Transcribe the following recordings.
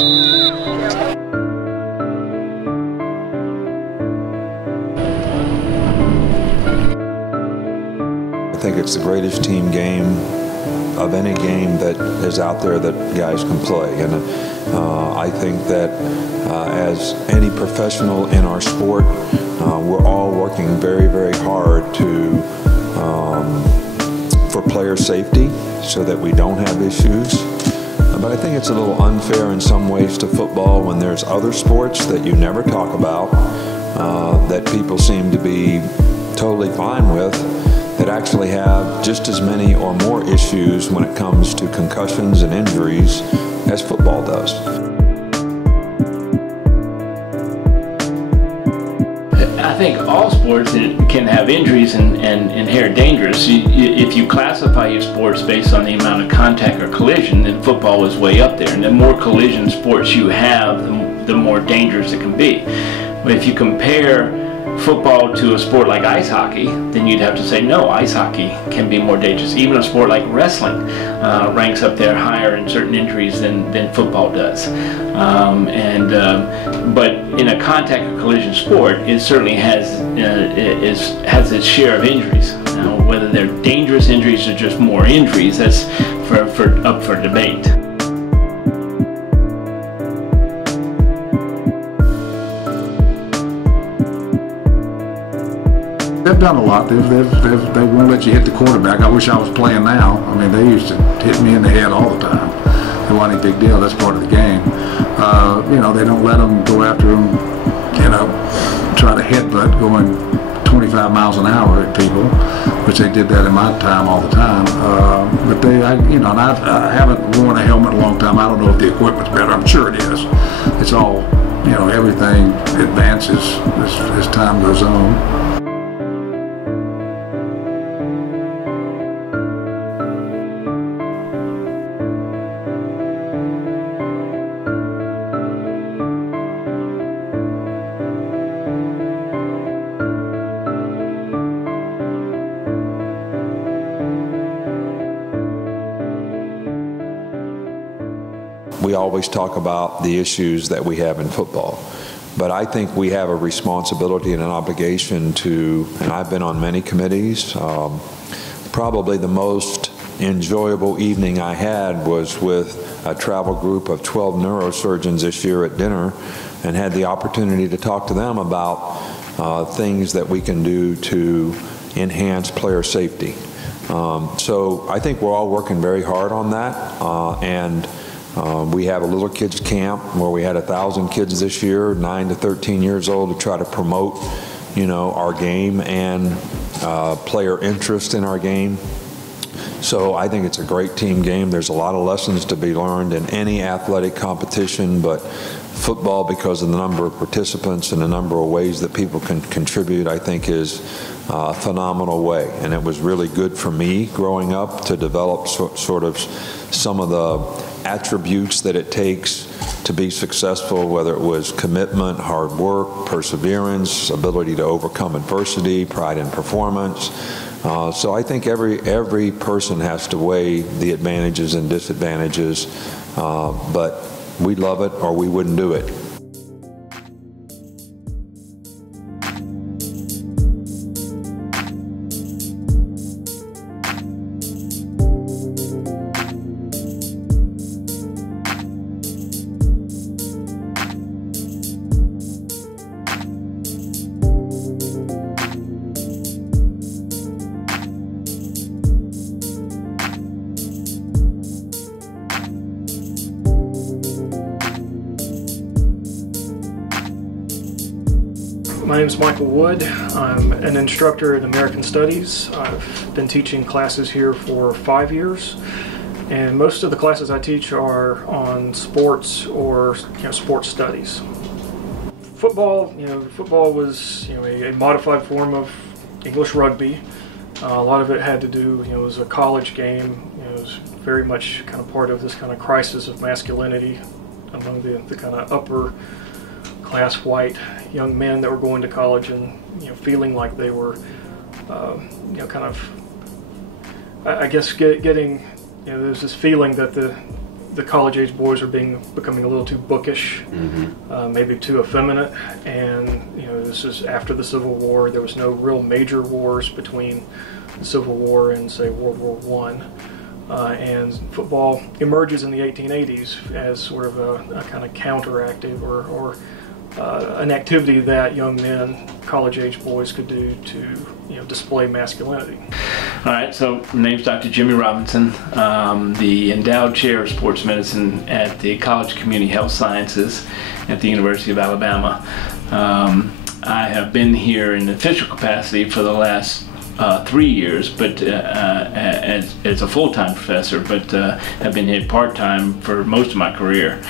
I think it's the greatest team game of any game that is out there that guys can play. And I think that as any professional in our sport, we're all working very, very hard for player safety so that we don't have issues. But I think it's a little unfair in some ways to football when there's other sports that you never talk about, that people seem to be totally fine with, that actually have just as many or more issues when it comes to concussions and injuries as football does. I think all sports can have injuries and inherent dangers. If you classify your sports based on the amount of contact or collision, then football is way up there. And the more collision sports you have, the more dangerous it can be. But if you compare football to a sport like ice hockey, then you'd have to say no, ice hockey can be more dangerous. Even a sport like wrestling ranks up there higher in certain injuries than football does. But in a contact or collision sport, it certainly has its share of injuries. Now, whether they're dangerous injuries or just more injuries, that's up for debate. They've done a lot. They won't let you hit the quarterback. I wish I was playing now. I mean, they used to hit me in the head all the time. It wasn't a big deal. That's part of the game. You know, they don't let them go after them, you know, try to headbutt going 25 miles an hour at people, which they did that in my time all the time. But you know, and I haven't worn a helmet in a long time. I don't know if the equipment's better. I'm sure it is. It's all, you know, everything advances as time goes on. We always talk about the issues that we have in football, but I think we have a responsibility and an obligation to, and I've been on many committees. Probably the most enjoyable evening I had was with a travel group of 12 neurosurgeons this year at dinner, and had the opportunity to talk to them about things that we can do to enhance player safety. So I think we're all working very hard on that, we have a little kids camp where we had 1,000 kids this year, 9 to 13 years old, to try to promote, you know, our game and player interest in our game. So I think it's a great team game. There's a lot of lessons to be learned in any athletic competition, but football, because of the number of participants and the number of ways that people can contribute, I think is a phenomenal way. And it was really good for me growing up to develop sort of some of the attributes that it takes to be successful, whether it was commitment, hard work, perseverance, ability to overcome adversity, pride in performance. So I think every person has to weigh the advantages and disadvantages, but we love it or we wouldn't do it. My name is Michael Wood. I'm an instructor in American Studies. I've been teaching classes here for 5 years, and most of the classes I teach are on sports or sports studies. Football, football was a modified form of English rugby. A lot of it had to do, it was a college game. It was very much kind of part of this kind of crisis of masculinity among the kind of upper class white young men that were going to college and feeling like they were kind of, I guess, getting there's this feeling that the college-age boys are becoming a little too bookish, maybe too effeminate, and this is after the Civil War. There was no real major wars between the Civil War and, say, World War I. And football emerges in the 1880s as sort of a kind of counteractive or an activity that young men, college-age boys, could do to display masculinity. All right, so my name's Dr. Jimmy Robinson, the Endowed Chair of Sports Medicine at the College of Community Health Sciences at the University of Alabama. I have been here in official capacity for the last 3 years, but as a full-time professor, but have been here part-time for most of my career.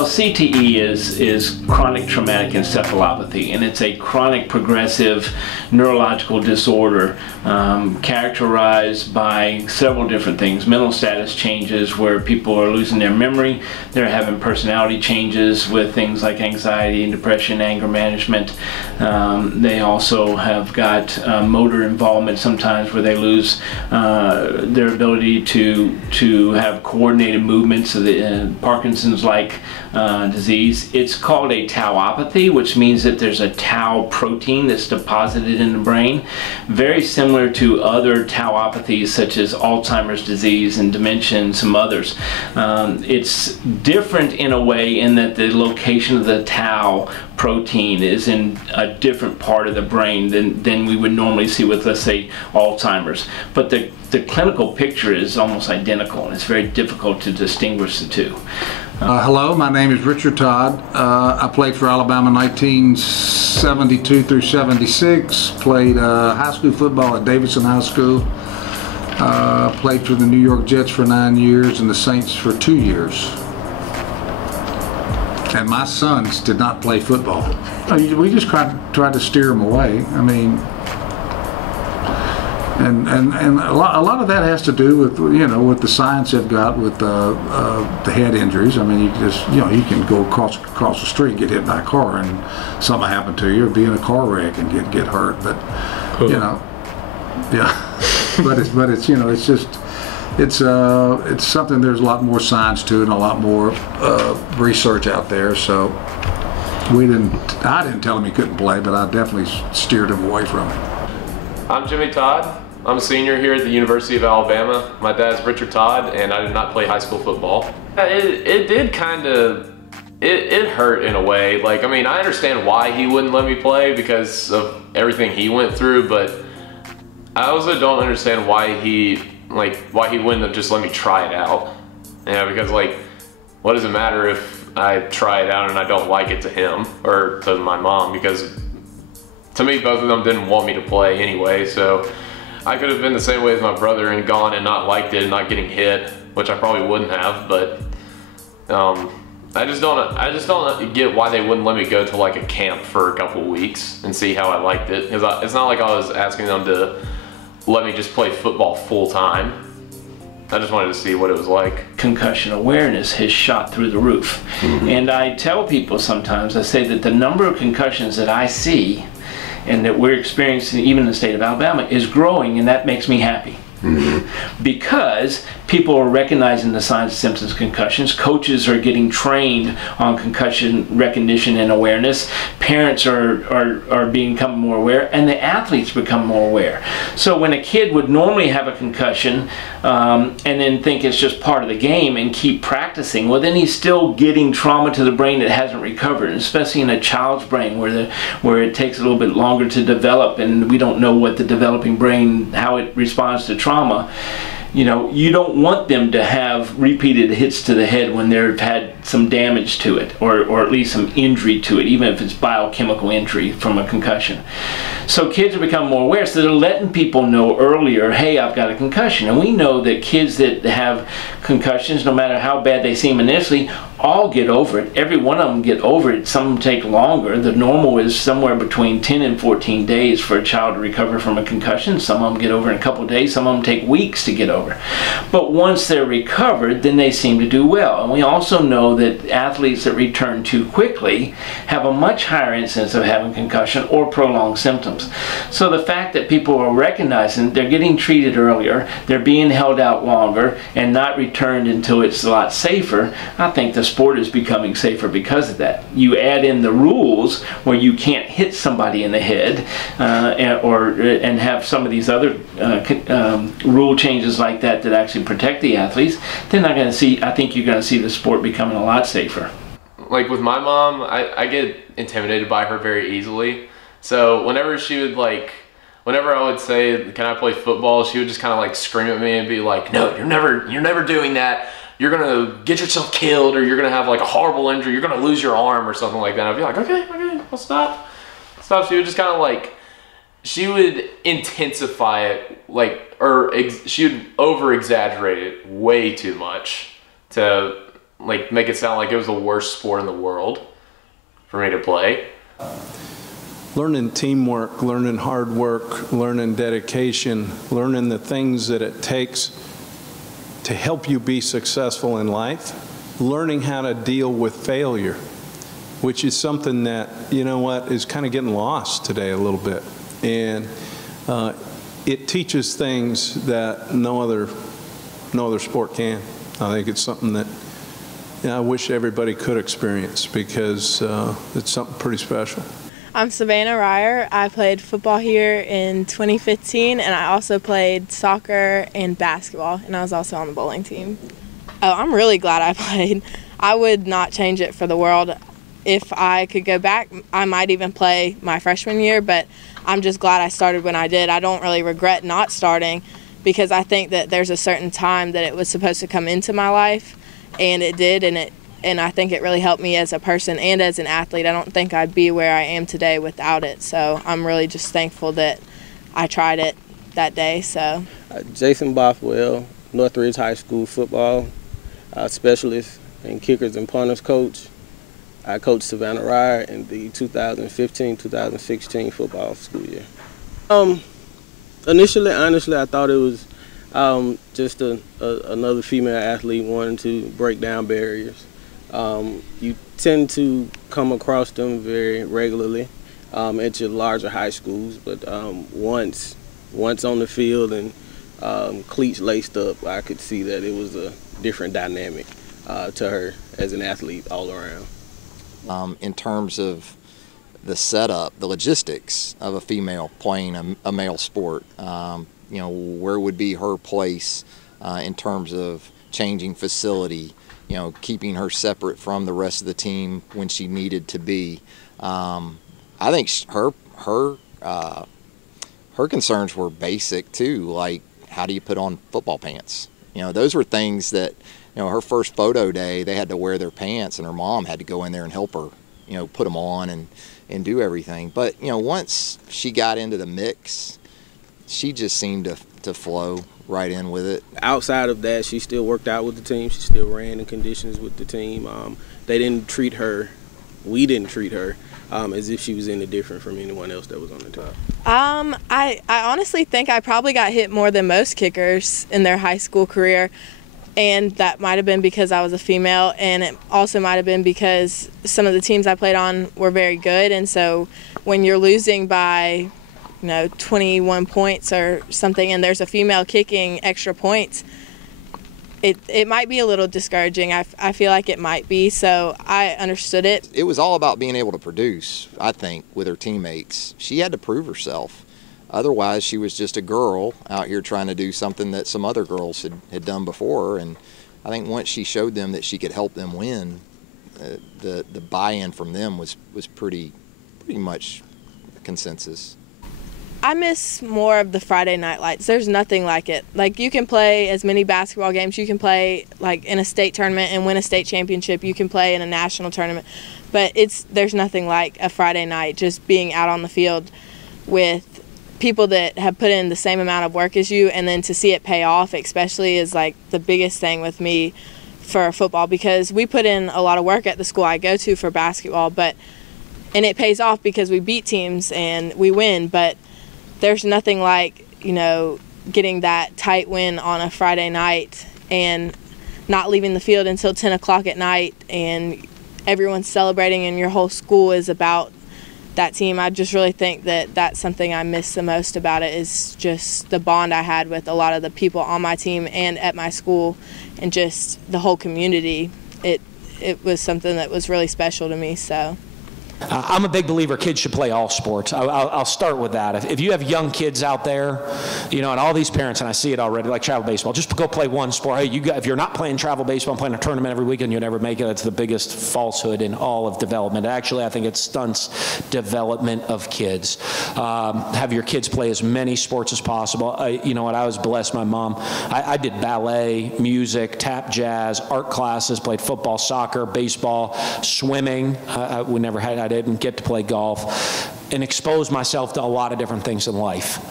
CTE is chronic traumatic encephalopathy, and it's a chronic progressive neurological disorder characterized by several different things. Mental status changes where people are losing their memory, they're having personality changes with things like anxiety and depression, anger management. They also have got motor involvement sometimes where they lose their ability to have coordinated movements of the Parkinson's-like disease. It's called a tauopathy, which means that there's a tau protein that's deposited in the brain, very similar to other tauopathies such as Alzheimer's disease and dementia and some others. It's different in a way in that the location of the tau protein is in a different part of the brain than we would normally see with, let's say, Alzheimer's. But the clinical picture is almost identical, and it's very difficult to distinguish the two. Hello, my name is Richard Todd. I played for Alabama 1972 through 76, played high school football at Davidson High School, played for the New York Jets for 9 years and the Saints for 2 years. And my sons did not play football. We just tried to steer them away. I mean, and a lot of that has to do with with the science they've got with the head injuries. I mean, you can go across the street, get hit by a car, and something happen to you, or be in a car wreck and get hurt. But yeah. It's something. There's a lot more science to it and a lot more research out there. So I didn't tell him he couldn't play, but I definitely steered him away from it. I'm Jimmy Todd. I'm a senior here at the University of Alabama. My dad's Richard Todd, and I did not play high school football. It did kind of, it hurt in a way. Like, I mean, I understand why he wouldn't let me play because of everything he went through, but I also don't understand why he wouldn't have just let me try it out. Because like, what does it matter if I try it out and I don't like it to him or to my mom? Because to me, both of them didn't want me to play anyway, so I could have been the same way as my brother and gone and not liked it and not getting hit, which I probably wouldn't have, but I just don't get why they wouldn't let me go to like a camp for a couple weeks and see how I liked it. Because it's not like I was asking them to let me just play football full time. I just wanted to see what it was like. Concussion awareness has shot through the roof. And I tell people sometimes, I say that the number of concussions that I see and that we're experiencing even in the state of Alabama is growing, and that makes me happy. Because people are recognizing the signs and symptoms of concussions. Coaches are getting trained on concussion recognition and awareness. Parents are becoming more aware, and the athletes become more aware. So when a kid would normally have a concussion and then think it's just part of the game and keep practicing, well, then he's still getting trauma to the brain that hasn't recovered, especially in a child's brain where it takes a little bit longer to develop, and we don't know what the developing brain, how it responds to trauma. You don't want them to have repeated hits to the head when they've had some damage to it, or at least some injury to it, even if it's biochemical injury from a concussion. So kids are becoming more aware, so they're letting people know earlier, hey, I've got a concussion. And we know that kids that have concussions, no matter how bad they seem initially, all get over it. Every one of them get over it. Some take longer. The normal is somewhere between 10 and 14 days for a child to recover from a concussion. Some of them get over in a couple of days. Some of them take weeks to get over. But once they're recovered, then they seem to do well. And we also know that athletes that return too quickly have a much higher incidence of having concussion or prolonged symptoms. So the fact that people are recognizing they're getting treated earlier, they're being held out longer, and not returned until it's a lot safer, I think the sport is becoming safer because of that. You add in the rules where you can't hit somebody in the head and have some of these other rule changes like that that actually protect the athletes, then I think you're going to see the sport becoming a lot safer. Like with my mom, I get intimidated by her very easily. So whenever I would say, can I play football, she would just kind of like scream at me and be like, no, you're never doing that. You're going to get yourself killed, or you're going to have like a horrible injury. You're going to lose your arm or something like that. I'd be like, okay, I'll stop. She would just kind of like, she would intensify it, she would over-exaggerate it way too much to like make it sound like it was the worst sport in the world for me to play. Learning teamwork, learning hard work, learning dedication, learning the things that it takes to help you be successful in life, learning how to deal with failure, which is something that, you know what, is kind of getting lost today a little bit. And it teaches things that no other sport can. I think it's something that I wish everybody could experience, because it's something pretty special. I'm Savannah Ryer. I played football here in 2015, and I also played soccer and basketball, and I was also on the bowling team. Oh, I'm really glad I played. I would not change it for the world. If I could go back, I might even play my freshman year, but I'm just glad I started when I did. I don't really regret not starting, because I think that there's a certain time that it was supposed to come into my life, and it did, and I think it really helped me as a person and as an athlete. I don't think I'd be where I am today without it, so I'm really just thankful that I tried it that day. So, Jason Bothwell, Northridge High School football specialist and kickers and punters coach. I coached Savannah Ryer in the 2015-2016 football school year. Initially, honestly, I thought it was just another female athlete wanting to break down barriers. You tend to come across them very regularly at your larger high schools, but once on the field and cleats laced up, I could see that it was a different dynamic to her as an athlete all around. In terms of the setup, the logistics of a female playing a male sport, where would be her place in terms of changing facility, keeping her separate from the rest of the team when she needed to be. I think her concerns were basic too, like how do you put on football pants? Those were things that, her first photo day, they had to wear their pants, and her mom had to go in there and help her, put them on and do everything. But, once she got into the mix, she just seemed to flow right in with it. Outside of that, she still worked out with the team. She still ran in conditions with the team. We didn't treat her as if she was any different from anyone else that was on the top. I honestly think I probably got hit more than most kickers in their high school career, and that might have been because I was a female, and it also might have been because some of the teams I played on were very good, and so when you're losing by 21 points or something, and there's a female kicking extra points, it might be a little discouraging. I feel like it might be, so I understood it. It was all about being able to produce, I think, with her teammates. She had to prove herself. Otherwise, she was just a girl out here trying to do something that some other girls had done before, and I think once she showed them that she could help them win, the buy-in from them was pretty much consensus. I miss more of the Friday night lights. There's nothing like it. Like, you can play as many basketball games. You can play, like, in a state tournament and win a state championship. You can play in a national tournament. But there's nothing like a Friday night, just being out on the field with people that have put in the same amount of work as you, and then to see it pay off especially is, like, the biggest thing with me for football, because we put in a lot of work at the school I go to for basketball, and it pays off because we beat teams and we win, but there's nothing like, you know, getting that tight win on a Friday night and not leaving the field until 10 o'clock at night and everyone's celebrating and your whole school is about that team. I just really think that that's something I miss the most about it, is just the bond I had with a lot of the people on my team and at my school, and just the whole community. It was something that was really special to me. So I'm a big believer kids should play all sports. I'll start with that. If you have young kids out there, you know, and all these parents, and I see it already, like travel baseball, just go play one sport. Hey, if you're not playing travel baseball and playing a tournament every weekend, you'll never make it. That's the biggest falsehood in all of development. Actually, I think it stunts development of kids. Have your kids play as many sports as possible. You know what, I was blessed. My mom, I did ballet, music, tap jazz, art classes, played football, soccer, baseball, swimming. I didn't get to play golf, and expose myself to a lot of different things in life.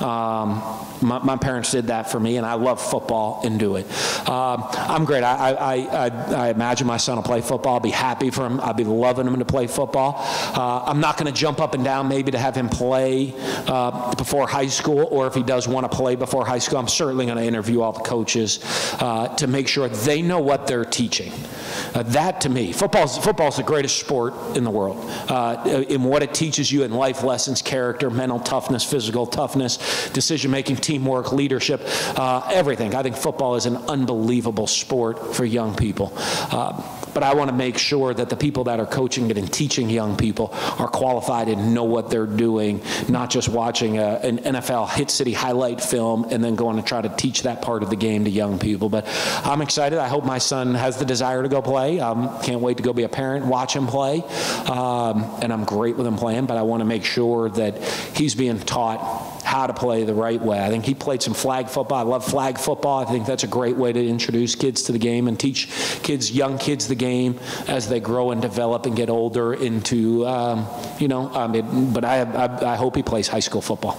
My parents did that for me, and I love football and do it. I'm great. I imagine my son will play football. I'll be happy for him. I'll be loving him to play football. I'm not going to jump up and down maybe to have him play before high school, or if he does want to play before high school, I'm certainly going to interview all the coaches to make sure they know what they're teaching. That, to me, football's the greatest sport in the world. In what it teaches you in life lessons, character, mental toughness, physical toughness, decision-making, teamwork, leadership, everything. I think football is an unbelievable sport for young people. But I want to make sure that the people that are coaching it and teaching young people are qualified and know what they're doing, not just watching an NFL hit city highlight film and then going to try to teach that part of the game to young people. But I'm excited. I hope my son has the desire to go play. Can't wait to go be a parent, watch him play. And I'm great with him playing, but I want to make sure that he's being taught how to play the right way. I think he played some flag football. I love flag football. I think that's a great way to introduce kids to the game and teach young kids the game as they grow and develop and get older into, but I hope he plays high school football.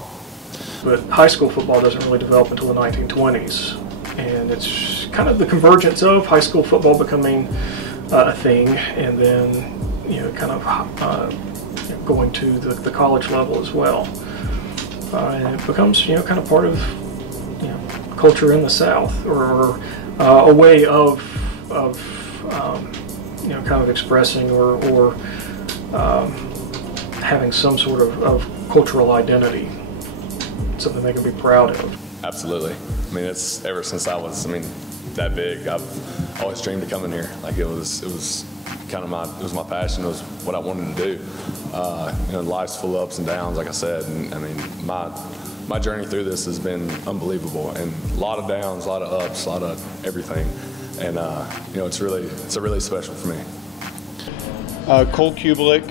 But high school football doesn't really develop until the 1920s. And it's kind of the convergence of high school football becoming a thing, and then, you know, kind of going to the college level as well. And it becomes, you know, kind of part of, you know, culture in the South, or a way of you know, kind of expressing or having some sort of cultural identity, something they can be proud of. Absolutely. I mean, it's ever since I was, that big. I've always dreamed of coming here. Like, it was kind of my passion. It was what I wanted to do. You know, life's full of ups and downs, like I said. And I mean, my journey through this has been unbelievable, and a lot of downs, a lot of ups, a lot of everything. And you know, it's really special for me. Cole Kubelik.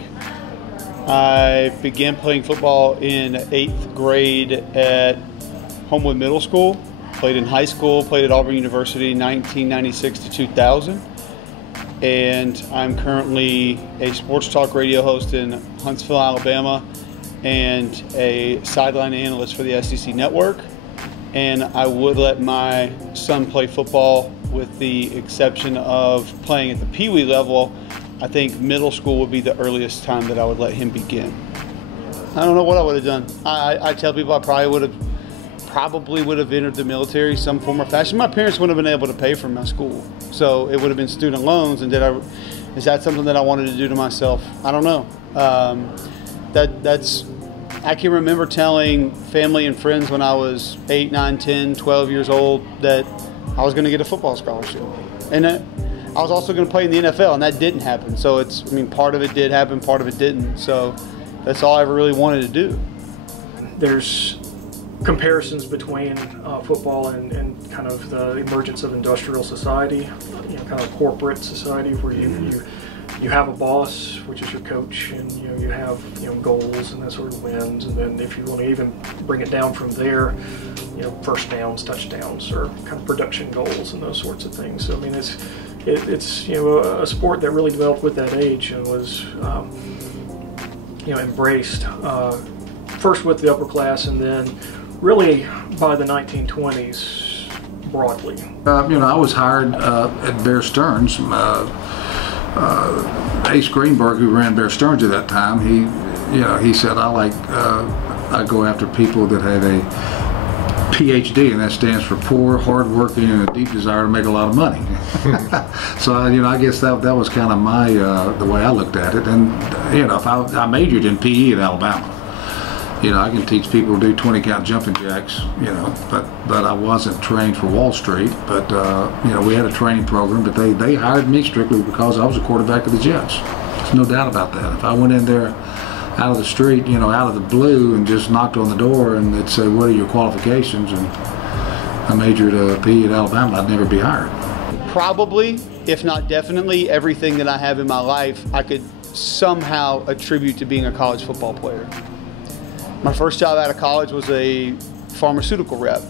I began playing football in 8th grade at Homewood Middle School. Played in high school, played at Auburn University 1996 to 2000. And I'm currently a sports talk radio host in Huntsville, Alabama, and a sideline analyst for the SEC Network. And I would let my son play football, with the exception of playing at the Pee Wee level. I think middle school would be the earliest time that I would let him begin. I don't know what I would have done. I tell people I probably would have entered the military some form or fashion. My parents wouldn't have been able to pay for my school, so it would have been student loans. And is that something that I wanted to do to myself? I don't know. I can remember telling family and friends when I was 8, 9, 10, 12 years old that I was going to get a football scholarship, and I was also going to play in the NFL, and that didn't happen. So part of it did happen, part of it didn't. So that's all I ever really wanted to do. There's comparisons between football and kind of the emergence of industrial society, you know, kind of corporate society, where you you have a boss, which is your coach, and you have goals and that sort of wins, and then if you want to even bring it down from there, first downs, touchdowns, or kind of production goals and those sorts of things. So I mean, it's a sport that really developed with that age and was embraced first with the upper class, and then really by the 1920s broadly. I was hired at Bear Stearns. Ace Greenberg, who ran Bear Stearns at that time, he said, I go after people that have a PhD, and that stands for poor, hardworking, and a deep desire to make a lot of money. So I guess that was kind of the way I looked at it. And if I majored in PE at Alabama. I can teach people to do 20-count jumping jacks, but I wasn't trained for Wall Street. But, we had a training program, but they hired me strictly because I was a quarterback of the Jets. There's no doubt about that. If I went in there out of the street, out of the blue and just knocked on the door and they'd say, what are your qualifications? And I majored PE at Alabama, I'd never be hired. Probably, if not definitely, everything that I have in my life, I could somehow attribute to being a college football player. My first job out of college was a pharmaceutical rep.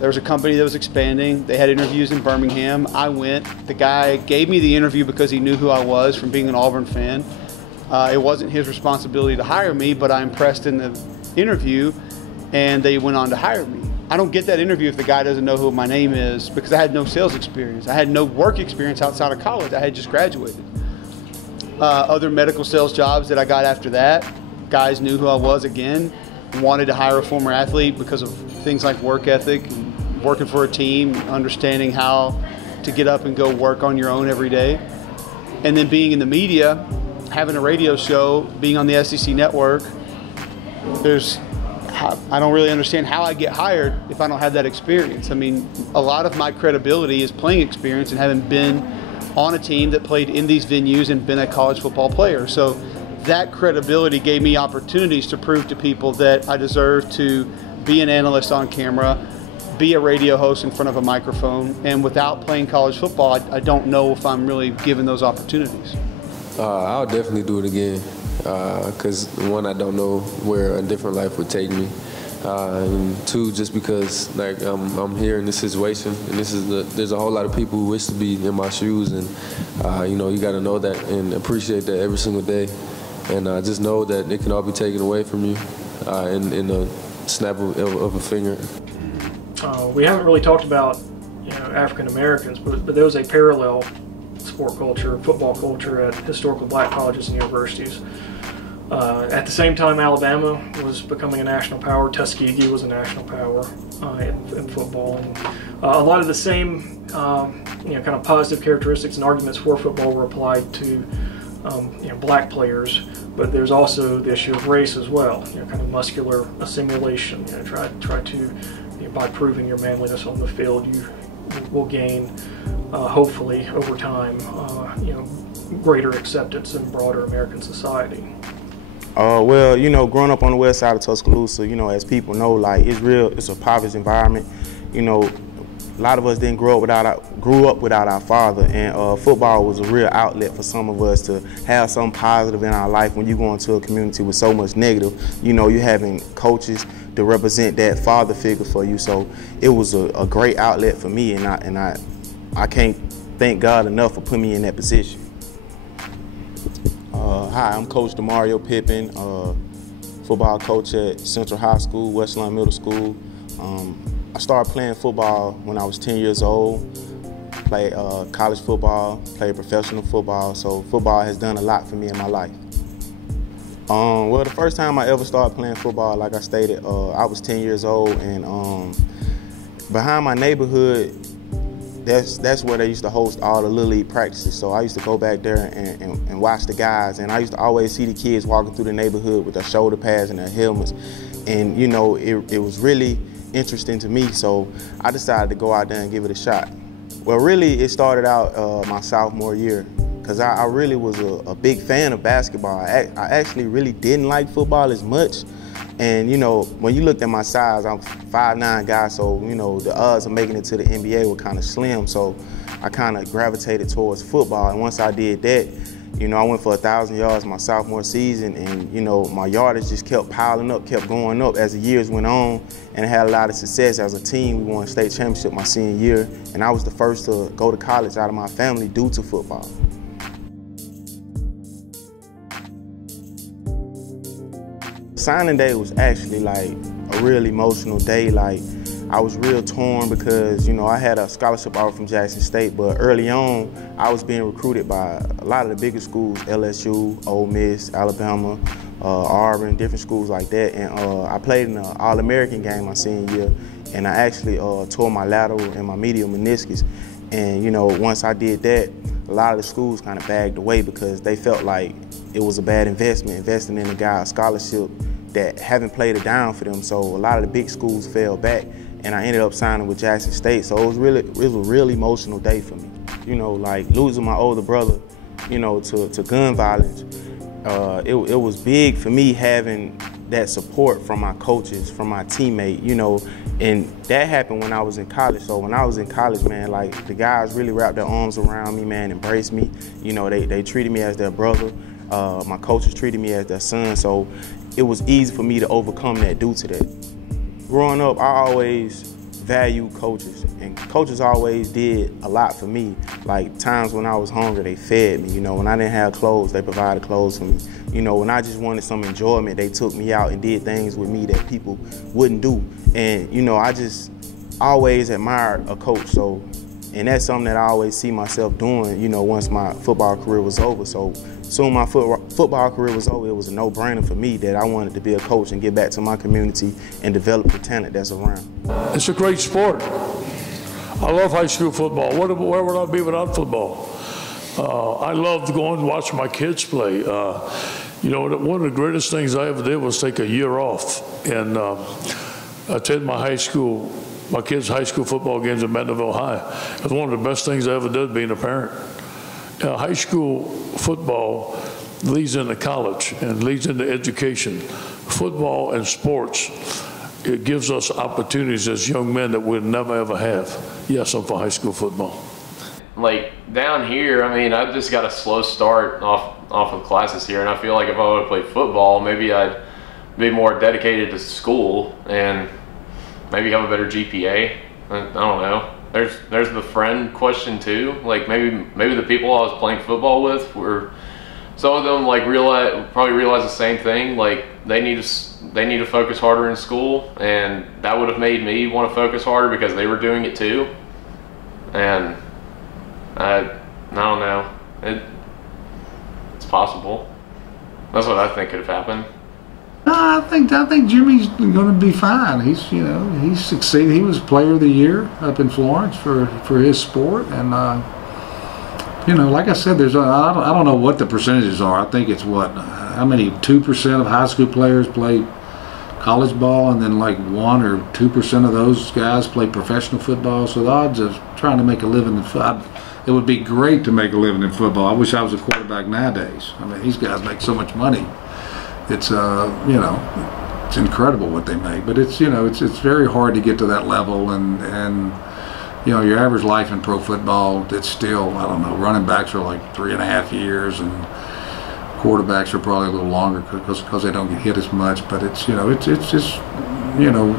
There was a company that was expanding. They had interviews in Birmingham. I went. The guy gave me the interview because he knew who I was from being an Auburn fan. It wasn't his responsibility to hire me, but I impressed in the interview, and they went on to hire me. I don't get that interview if the guy doesn't know who my name is, because I had no sales experience. I had no work experience outside of college. I had just graduated. Other medical sales jobs that I got after that, guys knew who I was again, wanted to hire a former athlete because of things like work ethic, and working for a team, understanding how to get up and go work on your own every day. And then being in the media, having a radio show, being on the SEC network, I don't really understand how I get hired if I don't have that experience. I mean, a lot of my credibility is playing experience and having been on a team that played in these venues and been a college football player. So that credibility gave me opportunities to prove to people that I deserve to be an analyst on camera, be a radio host in front of a microphone, and without playing college football, I don't know if I'm really given those opportunities. I'll definitely do it again, because one, I don't know where a different life would take me, and two, just because I'm here in this situation, and there's a whole lot of people who wish to be in my shoes, and you got to know that and appreciate that every single day. And just know that it can all be taken away from you in a snap of a finger. We haven't really talked about African Americans, but there was a parallel sport culture, football culture at historically black colleges and universities. At the same time, Alabama was becoming a national power. Tuskegee was a national power in football, and a lot of the same kind of positive characteristics and arguments for football were applied to black players, but there's also the issue of race as well. Kind of muscular assimilation. Try to by proving your manliness on the field, you will gain, hopefully, over time, greater acceptance in broader American society. Well, growing up on the west side of Tuscaloosa, as people know, it's a poverty environment. A lot of us didn't grew up without our father, and football was a real outlet for some of us to have something positive in our life. When you go into a community with so much negative, you're having coaches to represent that father figure for you. So it was a great outlet for me, and I can't thank God enough for putting me in that position. Hi, I'm Coach DeMario Pippin, football coach at Central High School, Westlawn Middle School. I started playing football when I was 10 years old, played college football, played professional football, so football has done a lot for me in my life. Well, the first time I ever started playing football, like I stated, I was 10 years old, and behind my neighborhood, that's where they used to host all the Little League practices, so I used to go back there and watch the guys, and I used to always see the kids walking through the neighborhood with their shoulder pads and their helmets, and it was really interesting to me, so I decided to go out there and give it a shot. Well, really, it started out my sophomore year, because I really was a big fan of basketball. I actually really didn't like football as much, And, you know, when you looked at my size, I'm 5'9" guy, so, you know, the odds of making it to the NBA were kind of slim, so I kind of gravitated towards football. And once I did that, you know, I went for 1,000 yards my sophomore season, and, you know, my yardage just kept piling up, kept going up as the years went on, and I had a lot of success. As a team, we won a state championship my senior year, and I was the first to go to college out of my family due to football. Signing day was actually like a real emotional day. Like, I was real torn because, you know, I had a scholarship offer from Jackson State, but early on, I was being recruited by a lot of the bigger schools, LSU, Ole Miss, Alabama, Auburn, different schools like that. And I played in an All-American game my senior year, and I actually tore my lateral and my medial meniscus. And, you know, once I did that, a lot of the schools kind of bagged away because they felt like it was a bad investment, investing in a guy, a scholarship that haven't played it down for them. So a lot of the big schools fell back, and I ended up signing with Jackson State. So it was a real emotional day for me. You know, like losing my older brother, you know, to gun violence. It was big for me having that support from my coaches, from my teammate, you know, and that happened when I was in college. So when I was in college, man, like the guys really wrapped their arms around me, man, embraced me. You know, they treated me as their brother. My coaches treated me as their son. So it was easy for me to overcome that due to that. Growing up, I always valued coaches, and coaches always did a lot for me. Like times when I was hungry, they fed me. You know, when I didn't have clothes, they provided clothes for me. You know, when I just wanted some enjoyment, they took me out and did things with me that people wouldn't do. And, you know, I just always admired a coach. So, and that's something that I always see myself doing, you know, once my football career was over. So soon my football career was over, it was a no-brainer for me that I wanted to be a coach and get back to my community and develop the talent that's around. It's a great sport. I love high school football. Where would I be without football? I loved going and watching my kids play. You know, one of the greatest things I ever did was take a year off and attend my kids' high school football games at Mandeville High. It was one of the best things I ever did being a parent. High school football leads into college and leads into education. Football and sports, it gives us opportunities as young men that we'd never ever have. Yes, I'm for high school football. Like down here, I mean, I've just got a slow start off of classes here, and I feel like if I would have played football, maybe I'd be more dedicated to school and maybe have a better GPA. I don't know. There's the friend question too. Like maybe the people I was playing football with were, some of them like probably realize the same thing. Like they need to focus harder in school, and that would have made me want to focus harder because they were doing it too. And I don't know. It's possible. That's what I think could have happened. No, I think Jimmy's going to be fine. He's succeeded. He was Player of the Year up in Florence for his sport, and you know, like I said, I don't know what the percentages are. I think it's how many 2% of high school players play college ball, and then like 1 or 2% of those guys play professional football. So the odds of trying to make a living in football, it would be great to make a living in football. I wish I was a quarterback nowadays. I mean, these guys make so much money. It's you know, it's incredible what they make, but it's, you know, it's very hard to get to that level, and you know, your average life in pro football, it's still, I don't know, running backs are like 3.5 years, and quarterbacks are probably a little longer because they don't get hit as much. But it's, you know, it's just, you know,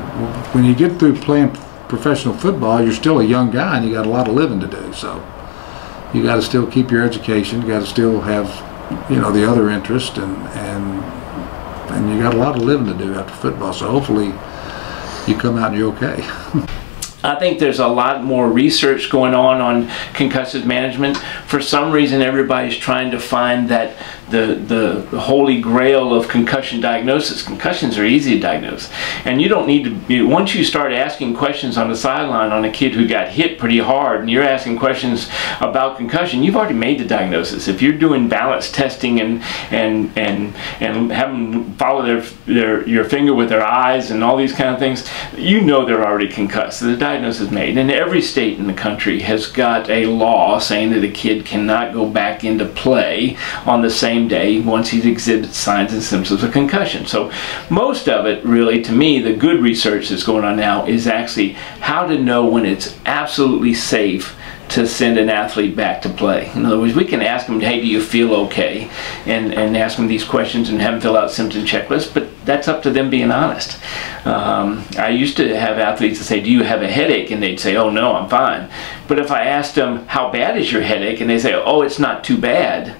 when you get through playing professional football, you're still a young guy and you got a lot of living to do. So you got to still keep your education, you got to still have, you know, the other interest, and you got a lot of living to do after football. So hopefully you come out and you're okay. I think there's a lot more research going on concussive management. For some reason, everybody's trying to find that the holy grail of concussion diagnosis. Concussions are easy to diagnose, and you don't need to be, once you start asking questions on the sideline on a kid who got hit pretty hard, and you're asking questions about concussion, you've already made the diagnosis. If you're doing balance testing and have them follow your finger with their eyes and all these kind of things, you know they're already concussed. So the diagnosis is made. And every state in the country has got a law saying that a kid cannot go back into play on the same same day once he exhibits signs and symptoms of concussion. So most of it, really, to me, the good research that's going on now is actually how to know when it's absolutely safe to send an athlete back to play. In other words, we can ask them, hey, do you feel okay? And ask them these questions and have them fill out symptom checklists, but that's up to them being honest. I used to have athletes that say, do you have a headache? And they'd say, oh, no, I'm fine. But if I asked them, how bad is your headache? And they say, oh, it's not too bad.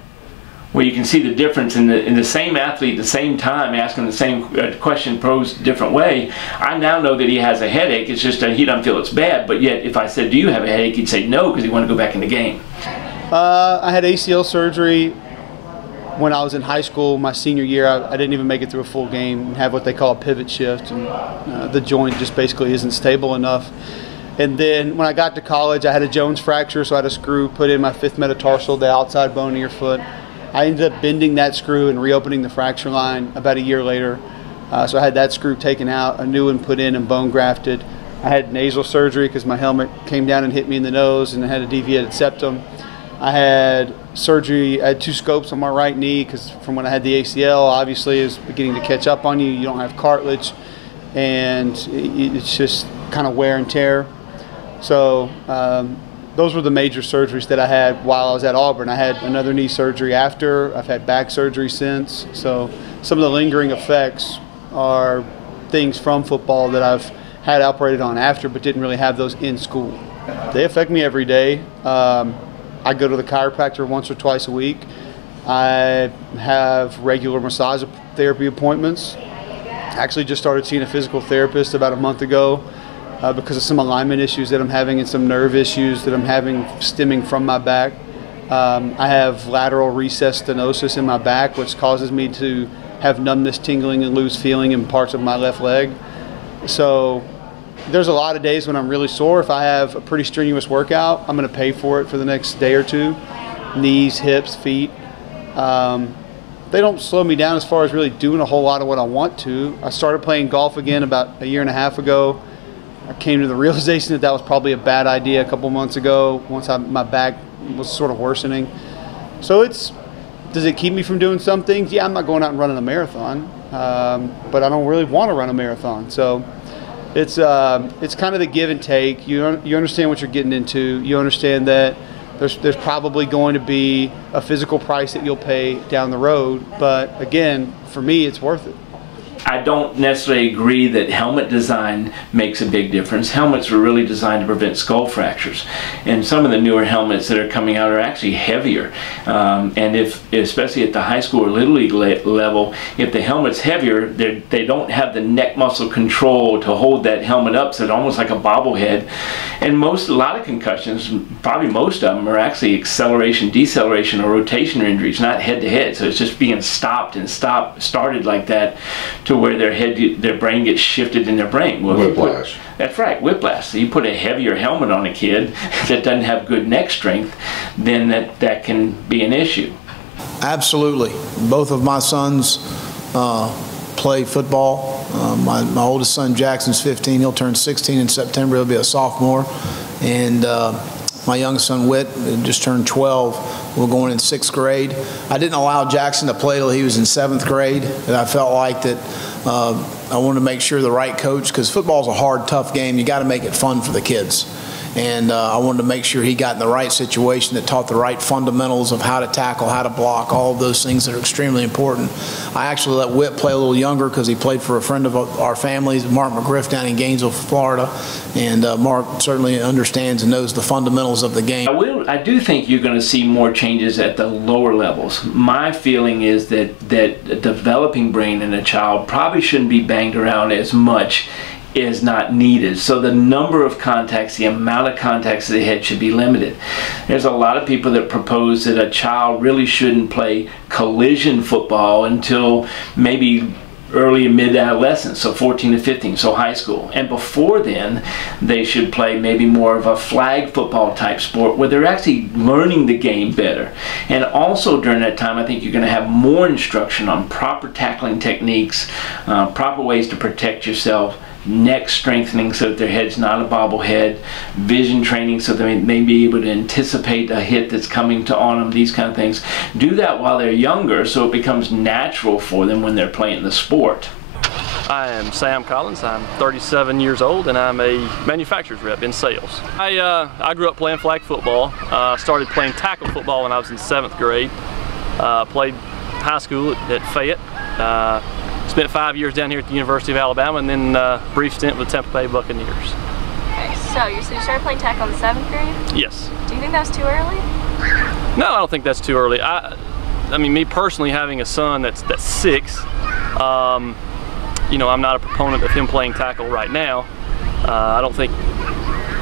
Well, you can see the difference in the same athlete at the same time asking the same question posed a different way. I now know that he has a headache. It's just that he doesn't feel it's bad. But yet, if I said, do you have a headache? He'd say no, because he wanted to go back in the game. I had ACL surgery when I was in high school. My senior year, I didn't even make it through a full game and have what they call a pivot shift. And the joint just basically isn't stable enough. And then when I got to college, I had a Jones fracture, so I had a screw put in my 5th metatarsal, the outside bone of your foot. I ended up bending that screw and reopening the fracture line about a year later. So I had that screw taken out, a new one put in and bone grafted. I had nasal surgery because my helmet came down and hit me in the nose, and I had a deviated septum. I had surgery, I had 2 scopes on my right knee because from when I had the ACL, obviously it's beginning to catch up on you. You don't have cartilage, and it's just kind of wear and tear. So those were the major surgeries that I had while I was at Auburn. I had another knee surgery after. I've had back surgery since. So some of the lingering effects are things from football that I've had operated on after, but didn't really have those in school. They affect me every day. I go to the chiropractor once or twice a week. I have regular massage therapy appointments. I actually just started seeing a physical therapist about a month ago. Because of some alignment issues that I'm having and some nerve issues that I'm having stemming from my back. I have lateral recess stenosis in my back, which causes me to have numbness, tingling, and lose feeling in parts of my left leg. So there's a lot of days when I'm really sore. If I have a pretty strenuous workout, I'm going to pay for it for the next day or two. Knees, hips, feet. They don't slow me down as far as really doing a whole lot of what I want to. I started playing golf again about a year and a half ago. I came to the realization that that was probably a bad idea a couple months ago once my back was sort of worsening. So does it keep me from doing some things? Yeah, I'm not going out and running a marathon, but I don't really want to run a marathon. So it's kind of the give and take. You understand what you're getting into. You understand that there's probably going to be a physical price that you'll pay down the road. But again, for me, it's worth it. I don't necessarily agree that helmet design makes a big difference. Helmets were really designed to prevent skull fractures, and some of the newer helmets that are coming out are actually heavier. And especially at the high school or little league level, if the helmet's heavier, they don't have the neck muscle control to hold that helmet up, so it's almost like a bobblehead. And a lot of concussions, probably most of them, are actually acceleration, deceleration, or rotation injuries, not head-to-head. So it's just being stopped and started like that, to where their brain gets shifted in their brain. Well, Whiplash. That's right, whiplash. So you put a heavier helmet on a kid that doesn't have good neck strength, then that can be an issue. Absolutely. Both of my sons play football. My oldest son, Jackson's 15. He'll turn 16 in September. He'll be a sophomore. And my youngest son, Whit, just turned 12. We're going in 6th grade. I didn't allow Jackson to play till he was in 7th grade. And I felt like that I wanted to make sure the right coach, because football's a hard, tough game. You got to make it fun for the kids. And I wanted to make sure he got in the right situation that taught the right fundamentals of how to tackle, how to block, all of those things that are extremely important. I actually let Whit play a little younger because he played for a friend of our family's, Mark McGriff, down in Gainesville, Florida. And Mark certainly understands and knows the fundamentals of the game. I do think you're going to see more changes at the lower levels. My feeling is that a developing brain in a child probably shouldn't be banged around as much is not needed. So the number of contacts, the amount of contacts to the head should be limited. There's a lot of people that propose that a child really shouldn't play collision football until maybe early and mid-adolescence, so 14 to 15, so high school. And before then, they should play maybe more of a flag football type sport where they're actually learning the game better. And also during that time, I think you're going to have more instruction on proper tackling techniques, proper ways to protect yourself, neck strengthening so that their head's not a bobblehead, vision training so they may be able to anticipate a hit that's coming on them, these kind of things. Do that while they're younger so it becomes natural for them when they're playing the sport. I am Sam Collins. I'm 37 years old and I'm a manufacturer's rep in sales. I grew up playing flag football. Started playing tackle football when I was in 7th grade. Played high school at Fayette. Spent 5 years down here at the University of Alabama and then a brief stint with the Tampa Bay Buccaneers. Okay, so you started playing tackle in 7th grade? Yes. Do you think that was too early? No, I don't think that's too early. I mean, me personally having a son that's 6, you know, I'm not a proponent of him playing tackle right now. I don't think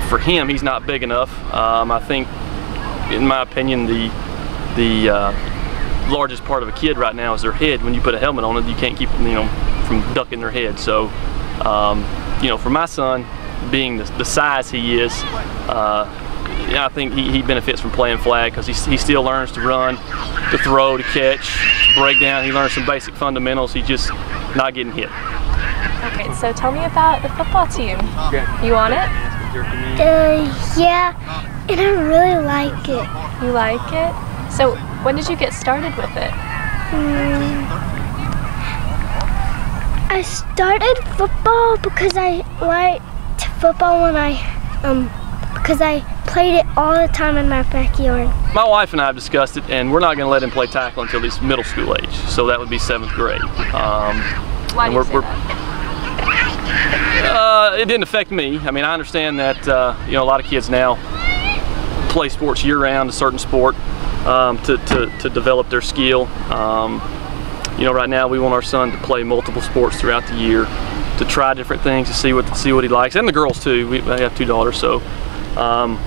for him he's not big enough. I think, in my opinion, the largest part of a kid right now is their head. When you put a helmet on it, you can't keep them, you know, from ducking their head. So, you know, for my son, being the size he is, I think he benefits from playing flag because he still learns to run, to throw, to catch, to break down. He learns some basic fundamentals. He's just not getting hit. Okay, so tell me about the football team. You on it? Yeah, and I really like it. You like it? So when did you get started with it? I started football because I liked football when because I played it all the time in my backyard. My wife and I have discussed it, and we're not going to let him play tackle until he's middle school age. So that would be 7th grade. Why do you say that? It didn't affect me. I mean, I understand that you know, a lot of kids now play sports year-round, a certain sport, to develop their skill. You know, right now we want our son to play multiple sports throughout the year, to try different things, to see what he likes, and the girls too. I have 2 daughters, so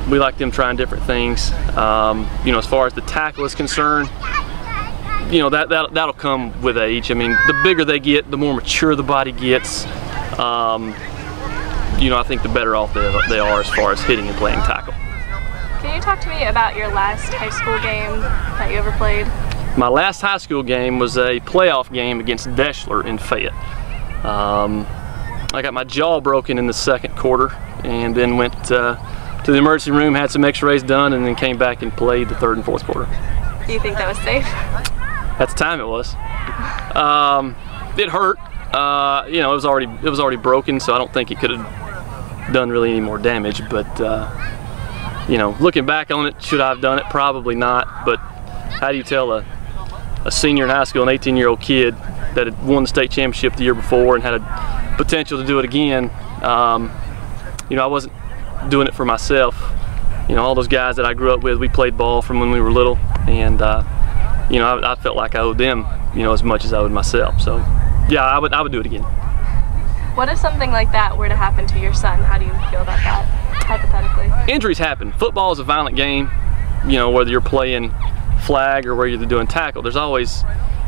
we like them trying different things. You know, as far as the tackle is concerned, you know, that'll come with age. I mean, the bigger they get, the more mature the body gets. You know, I think the better off they are as far as hitting and playing tackle. Can you talk to me about your last high school game that you ever played? My last high school game was a playoff game against Deschler in Fayette. I got my jaw broken in the 2nd quarter and then went to the emergency room, had some x-rays done, and then came back and played the 3rd and 4th quarter. Do you think that was safe? At the time it was. It hurt. You know, it was already broken, so I don't think it could have done really any more damage, but you know, looking back on it, should I have done it? Probably not, but how do you tell a senior in high school, an 18-year-old kid that had won the state championship the year before and had a potential to do it again? You know, I wasn't doing it for myself. You know, all those guys that I grew up with, we played ball from when we were little, and you know, I felt like I owed them, you know, as much as I owed myself. So yeah, I would do it again. What if something like that were to happen to your son? How do you feel about that, hypothetically? Injuries happen. Football is a violent game. You know, whether you're playing flag or whether you're doing tackle, there's always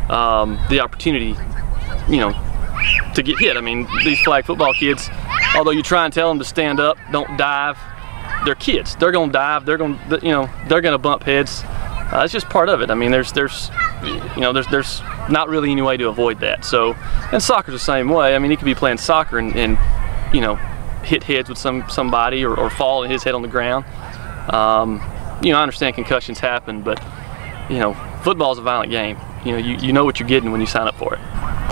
the opportunity, you know, to get hit. I mean, these flag football kids, although you try and tell them to stand up, don't dive, they're kids. They're going to dive. They're going to, you know, they're going to bump heads. It's just part of it. I mean, there's not really any way to avoid that. So, and soccer's the same way. I mean, he could be playing soccer and you know, hit heads with somebody or fall and his head on the ground. You know, I understand concussions happen, but you know, football's a violent game. You know, you know what you're getting when you sign up for it.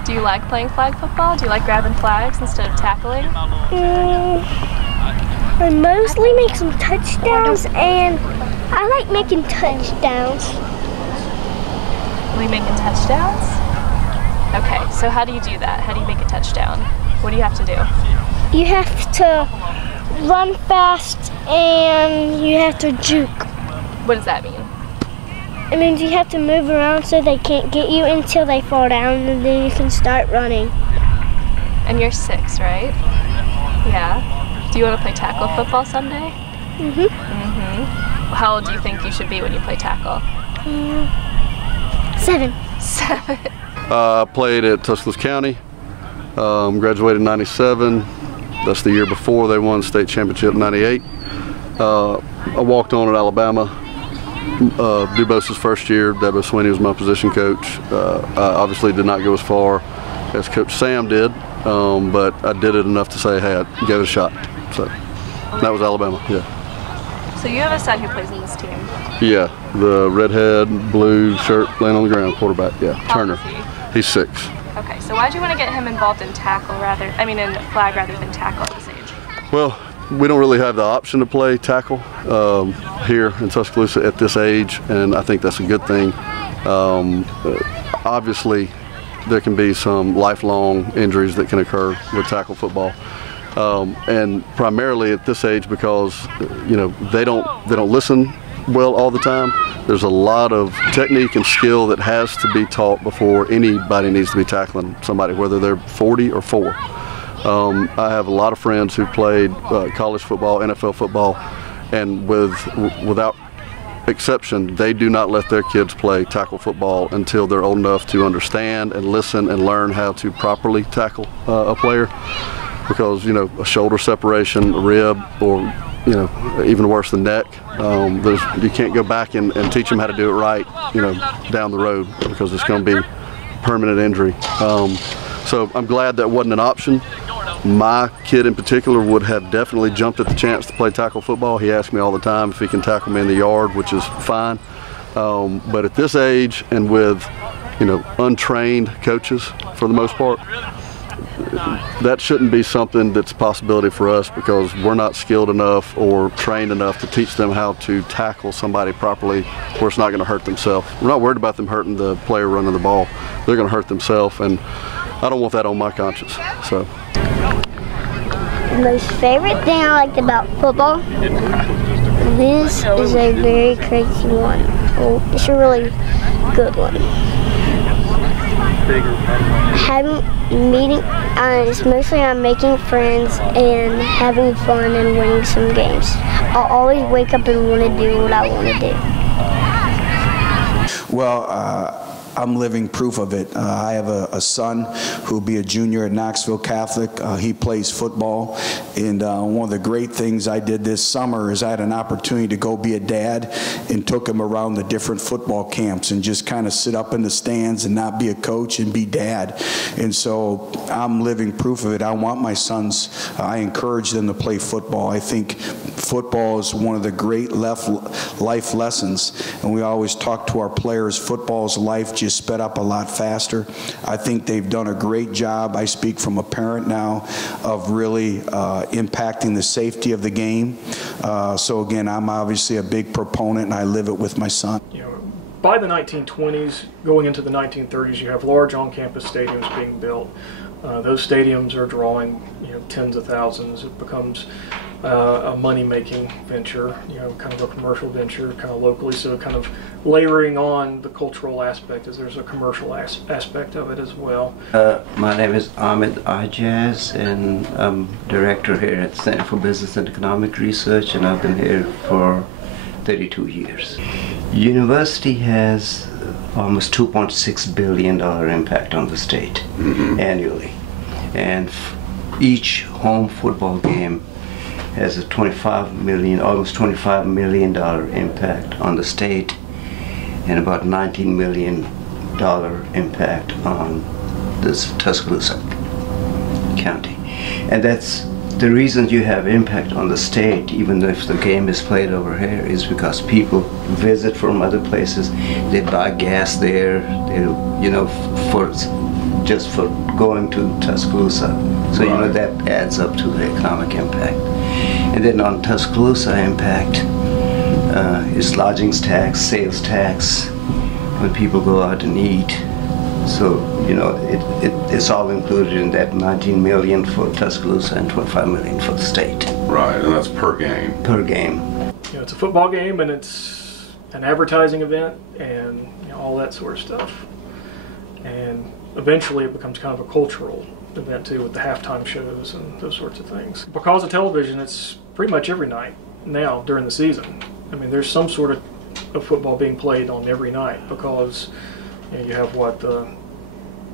Do you like playing flag football? Do you like grabbing flags instead of tackling? I mostly make some touchdowns, and I like making touchdowns. Are we making touchdowns? Okay, so how do you do that? How do you make a touchdown? What do you have to do? You have to run fast, and you have to juke. What does that mean? It means you have to move around so they can't get you until they fall down, and then you can start running. And you're 6, right? Yeah. Do you want to play tackle football someday? How old do you think you should be when you play tackle? 7. 7. I played at Tuscaloosa County, graduated in 97. That's the year before they won the state championship in 98. I walked on at Alabama, Dubos's first year. Debo Swinney was my position coach. I obviously did not go as far as Coach Sam did, but I did it enough to say, hey, I gave it a shot. So that was Alabama, yeah. So you have a son who plays in this team. Yeah, the redhead, blue shirt, laying on the ground, quarterback, yeah, Turner. He's 6. Okay, so why did you want to get him involved in in flag rather than tackle at this age? Well, we don't really have the option to play tackle here in Tuscaloosa at this age, and I think that's a good thing. Obviously, there can be some lifelong injuries that can occur with tackle football, and primarily at this age because they don't listen well all the time. There's a lot of technique and skill that has to be taught before anybody needs to be tackling somebody, whether they're 40 or 4. I have a lot of friends who played college football, NFL football, and without exception, they do not let their kids play tackle football until they're old enough to understand and listen and learn how to properly tackle a player. Because a shoulder separation, a rib, or even worse, the neck. You can't go back and teach them how to do it right, down the road, because it's going to be permanent injury. So I'm glad that wasn't an option. My kid in particular would have definitely jumped at the chance to play tackle football. He asks me all the time if he can tackle me in the yard, which is fine. But at this age and with, untrained coaches for the most part, that shouldn't be something that's a possibility for us because we're not skilled enough or trained enough to teach them how to tackle somebody properly where it's not going to hurt themselves. We're not worried about them hurting the player running the ball. They're going to hurt themselves, and I don't want that on my conscience. So. The most favorite thing I liked about football, this is a very crazy one. Oh, it's a really good one. It's mostly on making friends and having fun and winning some games. I'll always wake up and want to do what I want to do. Well, I'm living proof of it. I have a son who'll be a junior at Knoxville Catholic. He plays football, and one of the great things I did this summer is I had an opportunity to go be a dad and took him around the different football camps and just kind of sit up in the stands and not be a coach and be dad. And so I'm living proof of it. I want my sons, I encourage them to play football. I think football is one of the great life lessons, and we always talk to our players, football's life just sped up a lot faster. I think they've done a great job. I speak from a parent now of really impacting the safety of the game. So again, I'm obviously a big proponent, and I live it with my son. By the 1920s, going into the 1930s, you have large on-campus stadiums being built. Those stadiums are drawing, tens of thousands. It becomes a money-making venture, kind of a commercial venture, kind of locally. So kind of layering on the cultural aspect, as there's a commercial aspect of it as well. My name is Ahmed Ajaz, and I'm director here at the Center for Business and Economic Research, and I've been here for 32 years. University has almost $2.6 billion impact on the state annually, and each home football game has a almost $25 million impact on the state, and about $19 million impact on this Tuscaloosa County. And that's the reason you have impact on the state, even if the game is played over here, is because people visit from other places. They buy gas there, just for going to Tuscaloosa. So that adds up to the economic impact. And then on Tuscaloosa impact is lodgings tax, sales tax, when people go out and eat. So, it's all included in that $19 million for Tuscaloosa and $25 million for the state. Right, and that's per game. Per game. It's a football game, and it's an advertising event, and all that sort of stuff. And eventually it becomes kind of a cultural event too, with the halftime shows and those sorts of things. Because of television, it's pretty much every night now during the season. I mean, there's some sort of football being played on every night because you have the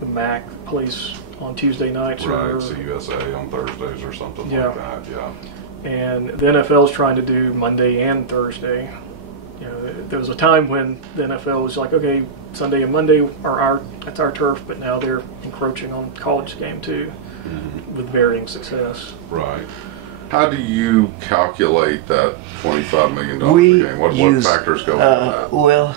MAC plays on Tuesday nights. Right, CUSA on Thursdays or something like that, yeah. And the NFL is trying to do Monday and Thursday. There was a time when the NFL was like, okay, Sunday and Monday are that's our turf, but now they're encroaching on college game too. with varying success. Right. How do you calculate that $25 million per game? What factors go into that? Well,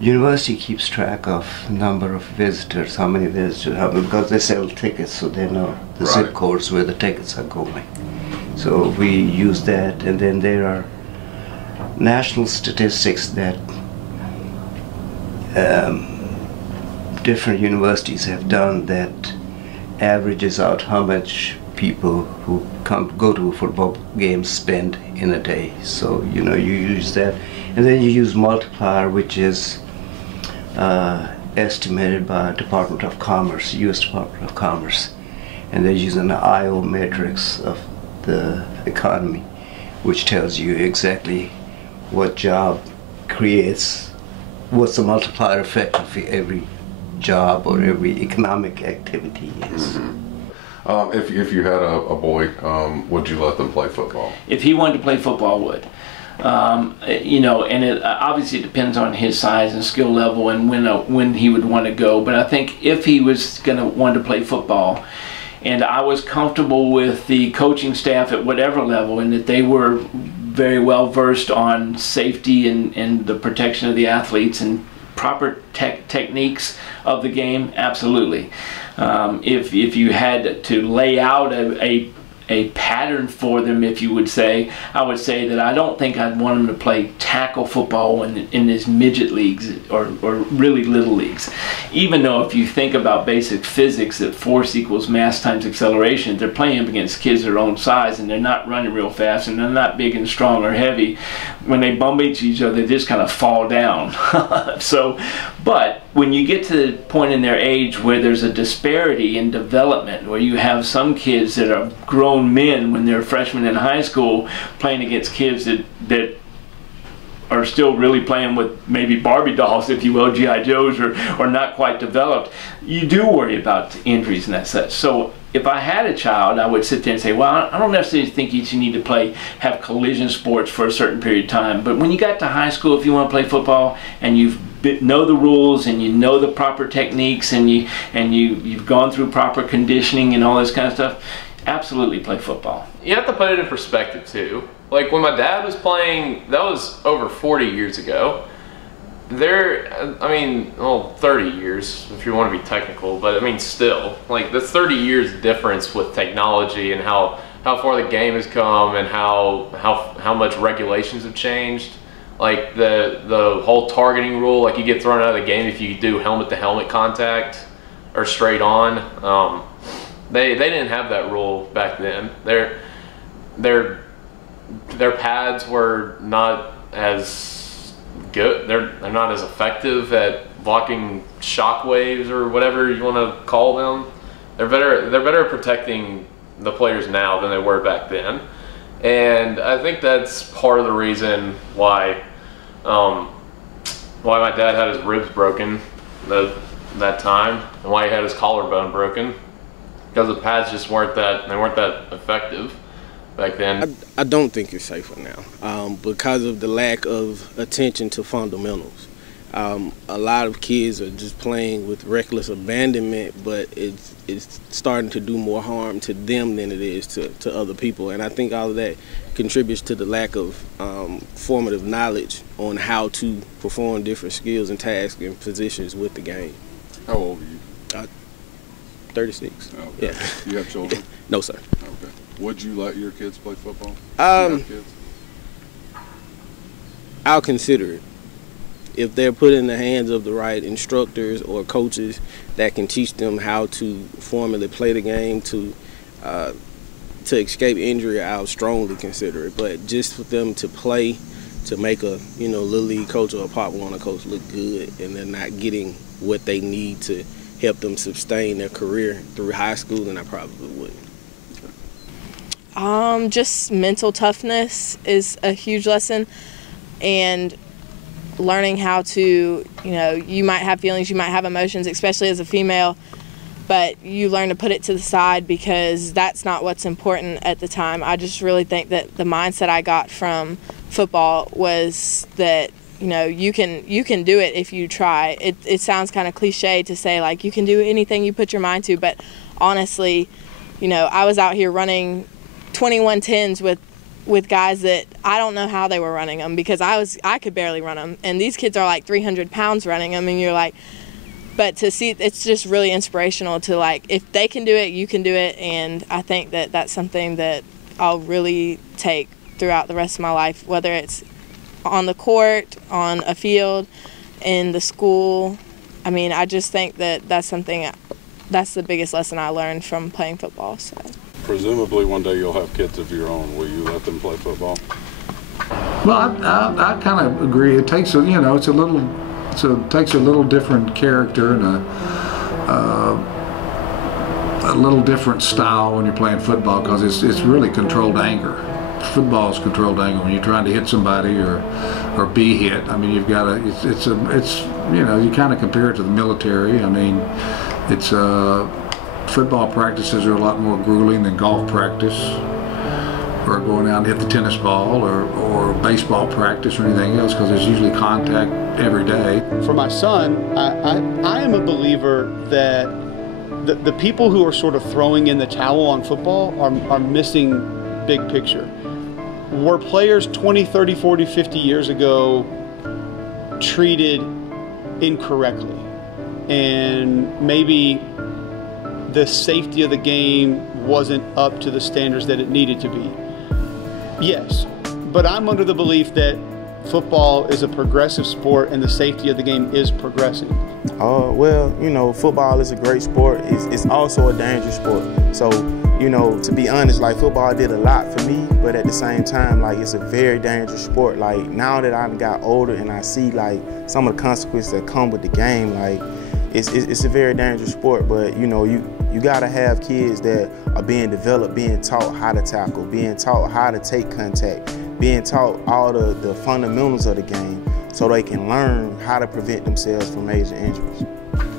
university keeps track of number of visitors, how many visitors, because they sell tickets, so they know the zip codes where the tickets are going. So we use that, and then there are national statistics that different universities have done that averages out how much people who go to a football game spend in a day. So you use that, and then you use multiplier, which is estimated by Department of Commerce, U.S. Department of Commerce, and they're using the IO matrix of the economy, which tells you exactly what job creates, what's the multiplier effect of every job or every economic activity is. If you had a boy, would you let them play football? If he wanted to play football, would. And it obviously depends on his size and skill level and when he would want to go. But I think if he was going to want to play football, and I was comfortable with the coaching staff at whatever level, and that they were very well versed on safety and the protection of the athletes and proper techniques of the game, absolutely. If you had to lay out a pattern for them, if you would say, I would say that I don't think I'd want them to play tackle football in these midget leagues or really little leagues. Even though if you think about basic physics, that force equals mass times acceleration, they're playing up against kids their own size, and they're not running real fast, and they're not big and strong or heavy. When they bump into each other, they just kind of fall down. But when you get to the point in their age where there's a disparity in development, where you have some kids that are grown men when they're freshmen in high school playing against kids that are still really playing with maybe Barbie dolls, if you will, G.I. Joes, or not quite developed, you do worry about injuries and that such. So if I had a child, I would sit there and say, well, I don't necessarily think you need to have collision sports for a certain period of time, but when you got to high school, if you want to play football and you know the rules and you know the proper techniques and you've gone through proper conditioning and all this kind of stuff, absolutely play football. You have to put it in perspective too. Like when my dad was playing, that was over 40 years ago. 30 years if you want to be technical, but I mean still, like that's 30 years difference with technology and how far the game has come and how much regulations have changed. Like the whole targeting rule, like you get thrown out of the game if you do helmet to helmet contact or straight on. They didn't have that rule back then. Their pads were not as good. They're not as effective at blocking shock waves or whatever you want to call them. They're better at protecting the players now than they were back then. And I think that's part of the reason why my dad had his ribs broken that time, and why he had his collarbone broken, because the pads just weren't that effective back then. I don't think it's safer now because of the lack of attention to fundamentals. A lot of kids are just playing with reckless abandonment, but it's starting to do more harm to them than it is to other people. And I think all of that contributes to the lack of formative knowledge on how to perform different skills and tasks and positions with the game. How old are you? 36. Okay. Yeah. Do you have children? No, sir. Okay. Would you let your kids play football? I'll consider it. If they're put in the hands of the right instructors or coaches that can teach them how to formally play the game to escape injury, I'll strongly consider it. But just for them to play, to make a little league coach or a Pop Warner coach look good, and they're not getting what they need to help them sustain their career through high school, then I probably wouldn't. Just mental toughness is a huge lesson, and learning how to, you might have feelings, you might have emotions, especially as a female, but you learn to put it to the side because that's not what's important at the time. I just really think that the mindset I got from football was that you know, you can do it if you try. It sounds kind of cliche to say, like, you can do anything you put your mind to, but honestly, you know, I was out here running 2110s with guys that I don't know how they were running them, because I could barely run them, and these kids are like 300 pounds running them, and you're like, but to see, it's just really inspirational to, like, if they can do it, you can do it, and I think that that's something that I'll really take throughout the rest of my life, whether it's on the court, on a field, in the school. I mean, I just think that that's the biggest lesson I learned from playing football. So. Presumably one day you'll have kids of your own. Will you let them play football? Well, I kind of agree. It takes a, you know, it takes a little different character and a little different style when you're playing football, because it's really controlled anger. Football is controlled anger when you're trying to hit somebody or be hit. I mean, you've got to. It's you know, you kind of compare it to the military. I mean, it's football practices are a lot more grueling than golf practice, or going out and hit the tennis ball, or baseball practice or anything else, because there's usually contact every day. For my son, I am a believer that the people who are sort of throwing in the towel on football are missing big picture. Were players 20, 30, 40, 50 years ago treated incorrectly, and maybe the safety of the game wasn't up to the standards that it needed to be? Yes, but I'm under the belief that football is a progressive sport and the safety of the game is progressing. Well, you know, football is a great sport. It's also a dangerous sport. So, you know, to be honest, like, football did a lot for me, but at the same time, like, it's a very dangerous sport. Like, now that I've got older and I see, like, some of the consequences that come with the game, like, it's a very dangerous sport. But, you know, you gotta have kids that are being developed, being taught how to tackle, being taught how to take contact, being taught all the fundamentals of the game, so they can learn how to prevent themselves from major injuries.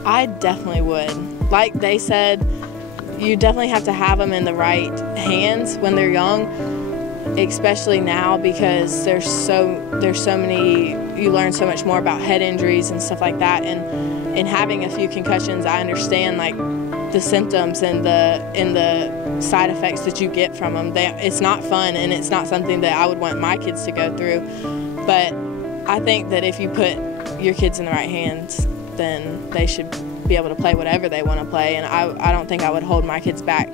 I definitely would. Like they said, you definitely have to have them in the right hands when they're young, especially now, because there's so many, you learn so much more about head injuries and stuff like that, and having a few concussions, I understand, like, the symptoms and the side effects that you get from them. It's not fun, and it's not something that I would want my kids to go through. But I think that if you put your kids in the right hands, then they should be able to play whatever they want to play. And I don't think I would hold my kids back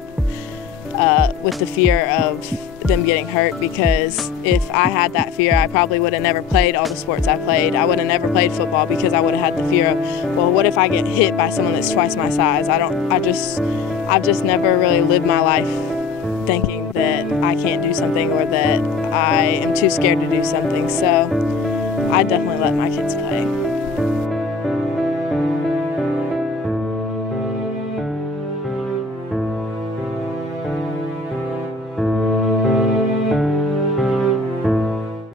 with the fear of them getting hurt, because if I had that fear, I probably would have never played all the sports I played. I would have never played football, because I would have had the fear of, well, what if I get hit by someone that's twice my size? I've just never really lived my life thinking that I can't do something, or that I am too scared to do something. So I definitely let my kids play.